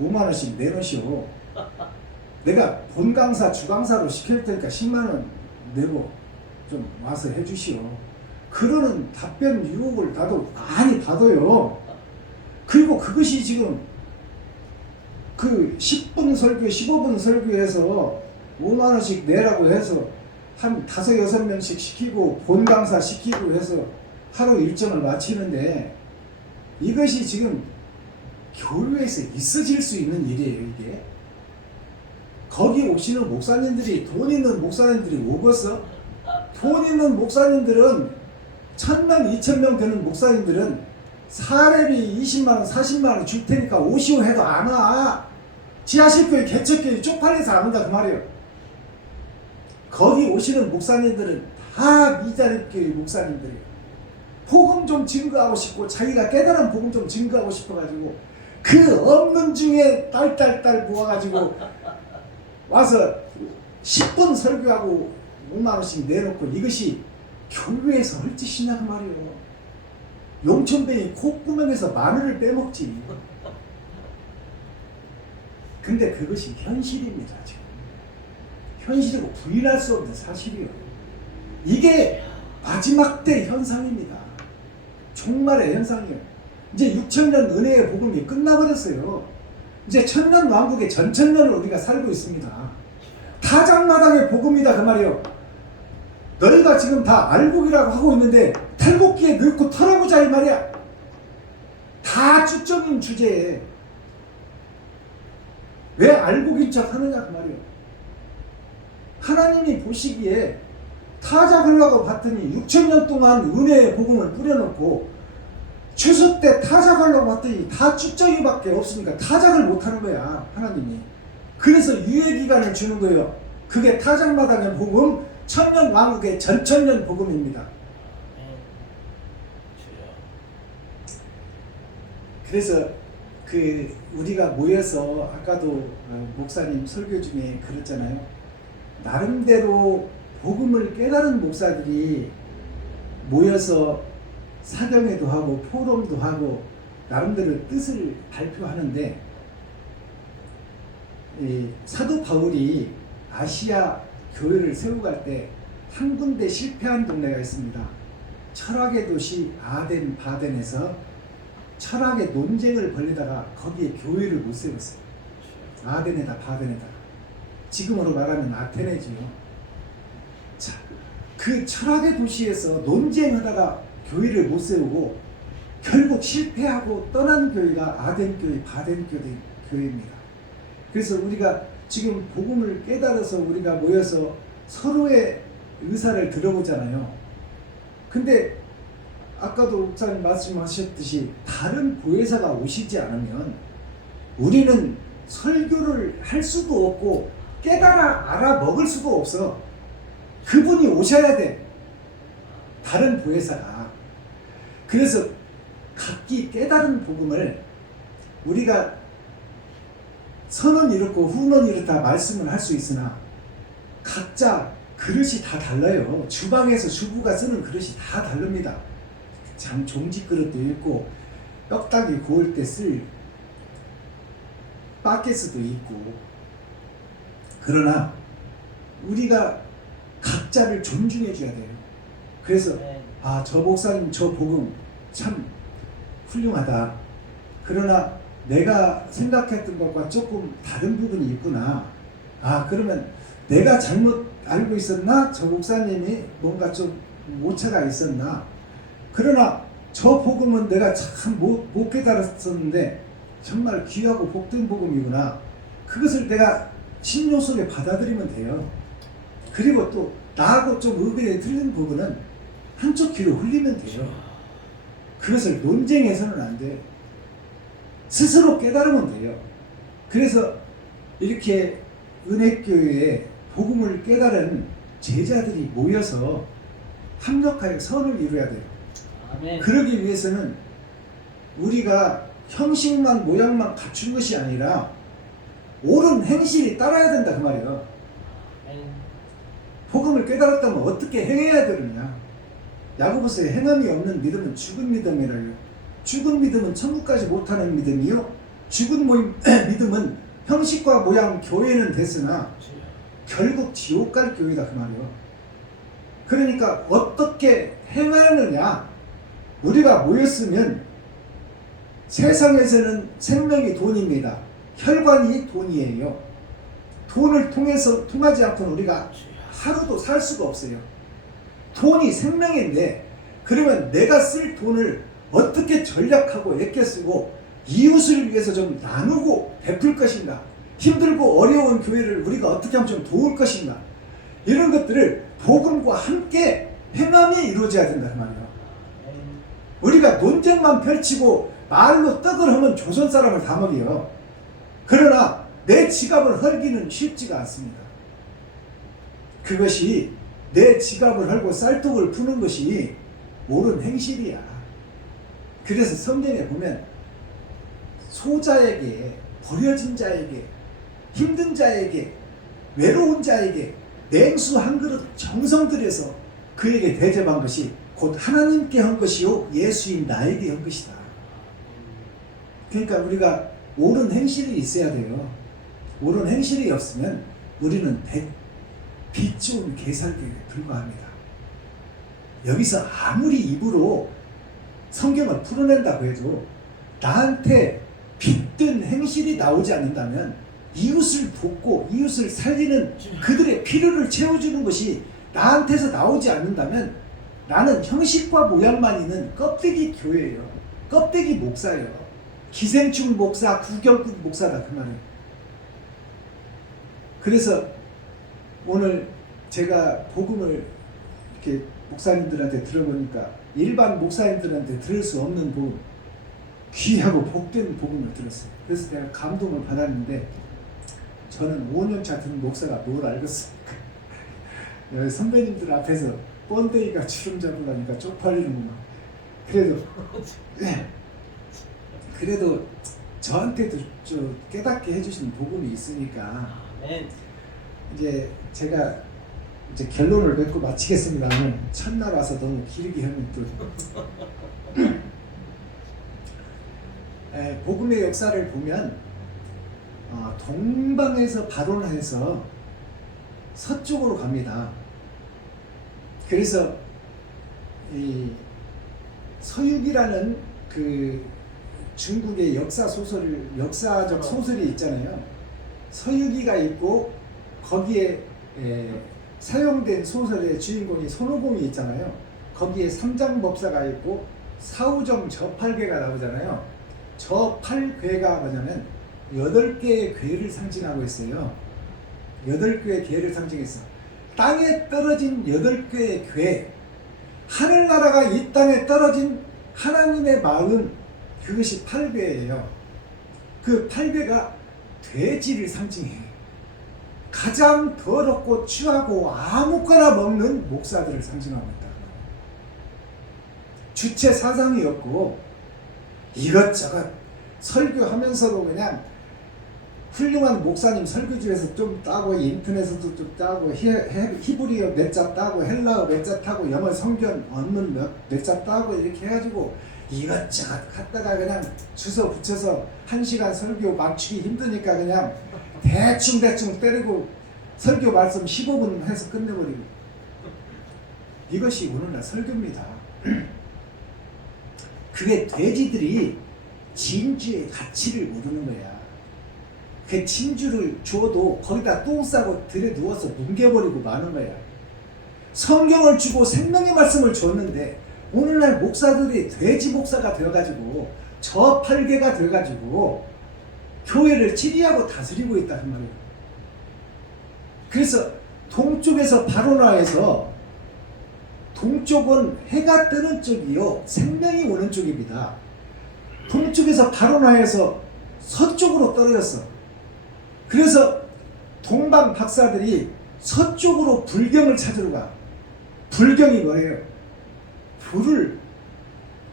5만원씩 내놓으시오. 내가 본강사 주강사로 시킬 테니까 10만원 내고 좀 와서 해주시오. 그러는 답변 유혹을 나도 많이 받아요. 그리고 그것이 지금 그 10분 설교 15분 설교해서 5만원씩 내라고 해서 한 5, 6명씩 시키고 본강사 시키고 해서 하루 일정을 마치는데 이것이 지금 교회에서 있어질 수 있는 일이에요. 이게 거기 오시는 목사님들이 돈 있는 목사님들이 오겠어? 돈 있는 목사님들은 1000명, 2000명 되는 목사님들은 사례비 20만원, 40만원 줄 테니까 오시오 해도 안 와. 지하실교회, 개척교회 쪽팔려서 안 온다 그 말이에요. 거기 오시는 목사님들은 다 미자립교회 목사님들이에요. 복음 좀 증거하고 싶고 자기가 깨달은 복음 좀 증거하고 싶어가지고 그 없는 중에 딸딸딸 모아가지고 와서 10분 설교하고 5만원씩 내놓고 이것이 교회에서 할 짓이냐 그 말이에요. 용천뱅이 콧구멍에서 마늘을 빼먹지. 근데 그것이 현실입니다. 지금 현실이고 부인할 수 없는 사실이에요. 이게 마지막 때 현상입니다. 종말의 현상이에요. 이제 6000년 은혜의 복음이 끝나버렸어요. 이제 천년 왕국의 전천년을 우리가 살고 있습니다. 타작마당의 복음이다 그 말이에요. 너희가 지금 다 알곡이라고 하고 있는데 탈곡기에 넣고 털어보자 이 말이야. 다 주적인 주제에 왜 알곡인 척 하느냐 그 말이에요. 하나님이 보시기에 타작하려고 봤더니 6000년 동안 은혜의 복음을 뿌려놓고 추수 때 타작하려고 봤더니 다 쭉저기밖에 없으니까 타작을 못하는 거야 하나님이. 그래서 유예기간을 주는 거예요. 그게 타작마당의 복음, 천년 왕국의 전천년 복음입니다. 그래서 우리가 모여서 아까도 목사님 설교 중에 그랬잖아요. 나름대로 복음을 깨달은 목사들이 모여서 사경회도 하고 포럼도 하고 나름대로 뜻을 발표하는데, 사도 바울이 아시아 교회를 세우고 갈 때 한 군데 실패한 동네가 있습니다. 철학의 도시 아덴 바덴에서 철학의 논쟁을 벌리다가 거기에 교회를 못 세웠어요. 아덴에다 바덴에다. 지금으로 말하면 아테네지요. 자, 그 철학의 도시에서 논쟁하다가 교회를 못 세우고 결국 실패하고 떠난 교회가 아덴 교회, 바덴 교회입니다. 그래서 우리가 지금 복음을 깨달아서 우리가 모여서 서로의 의사를 들어보잖아요. 근데 아까도 목사님 말씀하셨듯이 다른 보혜사가 오시지 않으면 우리는 설교를 할 수도 없고 깨달아 알아먹을 수가 없어. 그분이 오셔야 돼. 다른 보혜사가. 그래서 각기 깨달은 복음을 우리가 선은 이렇고 후는 이렇다 말씀을 할 수 있으나 각자 그릇이 다 달라요. 주방에서 주부가 쓰는 그릇이 다 다릅니다. 참 종지 그릇도 있고 떡닭이 구울 때 쓸 바켓도 있고. 그러나 우리가 각자를 존중해 줘야 돼요. 그래서 저 목사님 저 복음 참 훌륭하다. 그러나 내가 생각했던 것과 조금 다른 부분이 있구나. 그러면 내가 잘못 알고 있었나? 저 목사님이 뭔가 좀 오차가 있었나? 그러나 저 복음은 내가 참 못 깨달았었는데 정말 귀하고 복된 복음이구나. 그것을 내가 신료 속에 받아들이면 돼요. 그리고 또 나하고 좀 의견이 틀린 부분은 한쪽 귀로 흘리면 돼요. 그것을 논쟁해서는 안 돼요. 스스로 깨달으면 돼요. 그래서 이렇게 은혜교회에 복음을 깨달은 제자들이 모여서 합력하여 선을 이루어야 돼요. 아멘. 그러기 위해서는 우리가 형식만 모양만 갖춘 것이 아니라 옳은 행실이 따라야 된다 그 말이에요. 아멘. 복음을 깨달았다면 어떻게 행해야 되느냐. 야고보서에 행함이 없는 믿음은 죽은 믿음이라요. 죽은 믿음은 천국까지 못하는 믿음이요. 죽은 믿음은 형식과 모양 교회는 됐으나 결국 지옥 갈 교회다 그 말이에요. 그러니까 어떻게 행하느냐. 우리가 모였으면 세상에서는 생명이 돈입니다. 혈관이 돈이에요. 돈을 통하지 않고는 우리가 하루도 살 수가 없어요. 돈이 생명인데 그러면 내가 쓸 돈을 어떻게 전략하고 아껴 쓰고 이웃을 위해서 좀 나누고 베풀 것인가. 힘들고 어려운 교회를 우리가 어떻게 하면 좀 도울 것인가. 이런 것들을 복음과 함께 행함이 이루어져야 된다 그 말이에요. 우리가 논쟁만 펼치고 말로 떡을 하면 조선 사람을 다 먹여요. 그러나 내 지갑을 헐기는 쉽지가 않습니다. 그것이 내 지갑을 헐고 쌀떡을 푸는 것이 옳은 행실이야. 그래서 성경에 보면 소자에게, 버려진 자에게, 힘든 자에게, 외로운 자에게 냉수 한 그릇 정성 들여서 그에게 대접한 것이 곧 하나님께 한 것이요 예수인 나에게 한 것이다. 그러니까 우리가 옳은 행실이 있어야 돼요. 옳은 행실이 없으면 우리는 빛 좋은 개살개에 불과합니다. 여기서 아무리 입으로 성경을 풀어낸다고 해도 나한테 빛든 행실이 나오지 않는다면, 이웃을 돕고 이웃을 살리는 그들의 필요를 채워주는 것이 나한테서 나오지 않는다면 나는 형식과 모양만 있는 껍데기 교회예요. 껍데기 목사예요. 기생충 목사, 구경꾼 목사다 그 말이에요. 그래서 오늘 제가 복음을 이렇게 목사님들한테 들어보니까 일반 목사님들한테 들을 수 없는 복음, 귀하고 복된 복음을 들었어요. 그래서 내가 감동을 받았는데, 저는 5년차 된 목사가 뭘 알겠습니까? 선배님들 앞에서 번데기가 주름 잡으려니까 쪽팔리는구만. 그래도 저한테도 좀 깨닫게 해주시는 복음이 있으니까 이제 제가 이제 결론을 맺고 마치겠습니다. 오늘 첫날 와서 너무 길게 하면 또 복음의 역사를 보면 동방에서 발원해서 서쪽으로 갑니다. 그래서 이 서유기라는 그 중국의 역사적 소설이 있잖아요. 서유기가 있고 거기에 사용된 소설의 주인공이 손오공이 있잖아요. 거기에 삼장법사가 있고 사우정 저팔괴가 나오잖아요. 저팔괴가 뭐냐면 8개의 괴를 상징하고 있어요. 8개의 괴를 상징했어. 땅에 떨어진 8개의 괴, 하늘나라가 이 땅에 떨어진 하나님의 마음, 그것이 8괴예요. 그 8괴가 돼지를 상징해요. 가장 더럽고 추하고 아무거나 먹는 목사들을 상징하고 있다. 주체 사상이 없고 이것저것 설교하면서도 그냥 훌륭한 목사님 설교 중에서 좀 따고, 인터넷에서도 좀 따고, 히브리어 몇 자 따고, 헬라어 몇 자 따고, 영어 성경 언문 몇 자 따고 이렇게 해가지고 이것저것 갖다가 그냥 주소 붙여서 1시간 설교 맞추기 힘드니까 그냥 대충 때리고 설교 말씀 15분 해서 끝내버리고, 이것이 오늘날 설교입니다. 그게 돼지들이 진주의 가치를 모르는 거야. 그 진주를 줘도 거기다 똥 싸고 들에 누워서 뭉개버리고 마는 거야. 성경을 주고 생명의 말씀을 줬는데 오늘날 목사들이 돼지 목사가 되어가지고 저팔계가 되어가지고 교회를 치리하고 다스리고 있다는 말이에요. 그래서 동쪽에서 발원하여서, 동쪽은 해가 뜨는 쪽이요 생명이 오는 쪽입니다. 동쪽에서 발원하여서 서쪽으로 떨어졌어. 그래서 동방 박사들이 서쪽으로 불경을 찾으러 가. 불경이 뭐예요?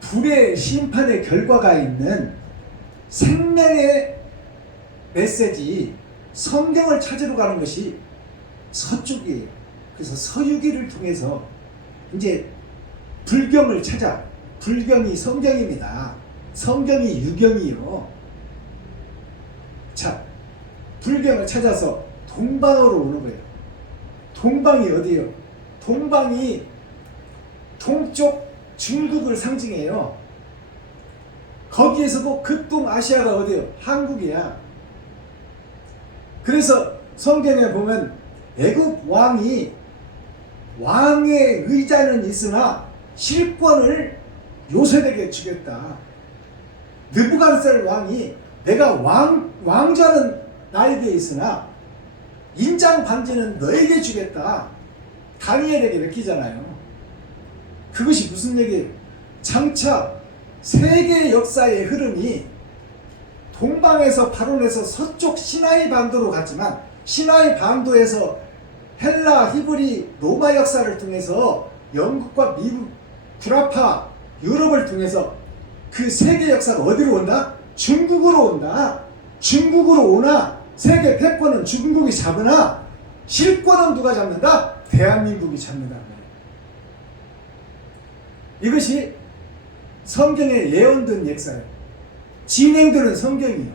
불의 심판의 결과가 있는 생명의 메시지, 성경을 찾으러 가는 것이 서쪽이에요. 그래서 서유기를 통해서 이제 불경을 찾아. 불경이 성경입니다. 성경이 유경이요. 자, 불경을 찾아서 동방으로 오는 거예요. 동방이 어디예요? 동방이 동쪽 중국을 상징해요. 거기에서도 극동아시아가 어디예요? 한국이야. 그래서 성경에 보면 애굽 왕이 왕의 의자는 있으나 실권을 요셉에게 주겠다. 느부갓네살 왕이 내가 왕좌는 나에게 있으나 인장 반지는 너에게 주겠다. 다니엘에게 맡기잖아요. 그것이 무슨 얘기예요? 장차 세계 역사의 흐름이 동방에서 발원해서 서쪽 시나이 반도로 갔지만 시나이 반도에서 헬라, 히브리, 로마 역사를 통해서 영국과 미국, 구라파, 유럽을 통해서 그 세계 역사가 어디로 온다? 중국으로 온다. 중국으로 오나 세계 패권은 중국이 잡으나 실권은 누가 잡는다? 대한민국이 잡는다. 이것이 성경에 예언된 역사예요. 진행되는 성경이에요.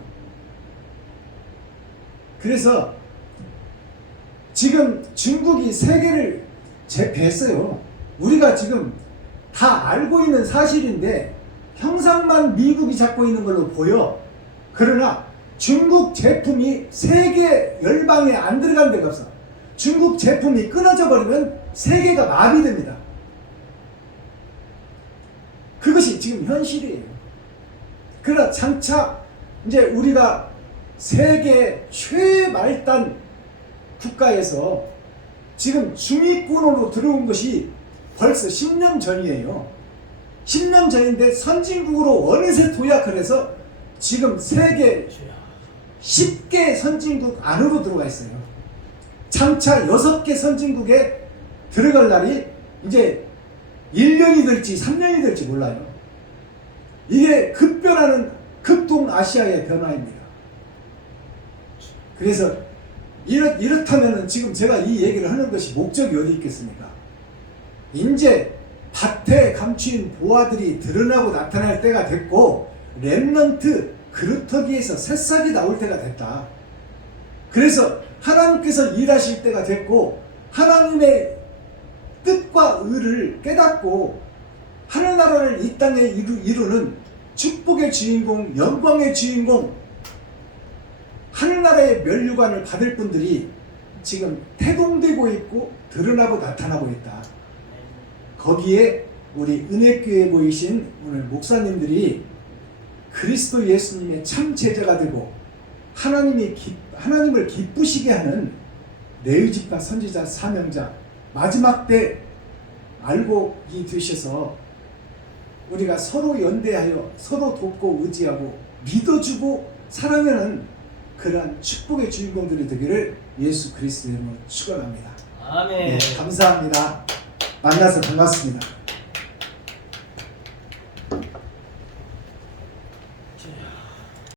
그래서 지금 중국이 세계를 제패했어요. 우리가 지금 다 알고 있는 사실인데 형상만 미국이 잡고 있는 걸로 보여. 그러나 중국 제품이 세계 열방에 안 들어간 데가 없어. 중국 제품이 끊어져 버리면 세계가 마비됩니다. 그것이 지금 현실이에요. 그러나 장차 이제 우리가 세계 최말단 국가에서 지금 중위권으로 들어온 것이 벌써 10년 전이에요. 10년 전인데 선진국으로 어느새 도약을 해서 지금 세계 10개 선진국 안으로 들어와 있어요. 장차 6개 선진국에 들어갈 날이 이제 1년이 될지 3년이 될지 몰라요. 이게 급변하는 극동아시아의 변화입니다. 그래서 이렇다면 지금 제가 이 얘기를 하는 것이 목적이 어디 있겠습니까? 이제 밭에 감추인 보화들이 드러나고 나타날 때가 됐고 렘넌트 그루터기에서 새싹이 나올 때가 됐다. 그래서 하나님께서 일하실 때가 됐고 하나님의 뜻과 의를 깨닫고 하늘나라를 이 땅에 이루는 축복의 주인공, 영광의 주인공, 하늘나라의 면류관을 받을 분들이 지금 태동되고 있고 드러나고 나타나고 있다. 거기에 우리 은혜교회 보이신 오늘 목사님들이 그리스도 예수님의 참 제자가 되고 하나님을 기쁘시게 하는 레위지파 선지자 사명자 마지막 때 알고 되셔서 우리가 서로 연대하여 서로 돕고 의지하고 믿어주고 사랑하는 그러한 축복의 주인공들이 되기를 예수 그리스도의 이름으로 축원합니다. 아멘. 네, 감사합니다. 만나서 반갑습니다.